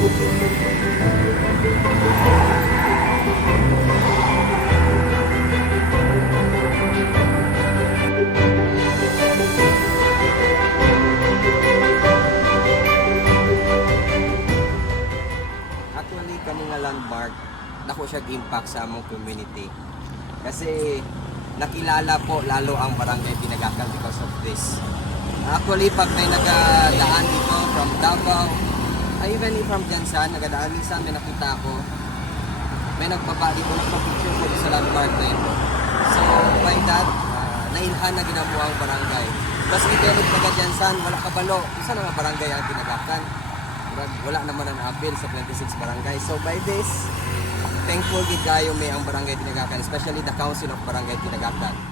Actually, kami nga landmark, nako siya impact sa among community. Kasi nakilala po lalo ang barangay Pinagakan because of this. Actually, pag may nagadaan dito from Davao, even from Jansan, nagadaan minsan may nakita ako, may nagbaba dito, nagpa-picture po sa landmark na ito. So, by that, nailhan na ginabuha ang barangay. Tapos ito yung taga Jansan, wala kabalo. Isa na nga barangay ang Pinagakan. Wala naman ang appeal sa 26 barangay. So by this, thankful gid kayo may ang barangay Pinagakan, especially the Council of Barangay Pinagakan.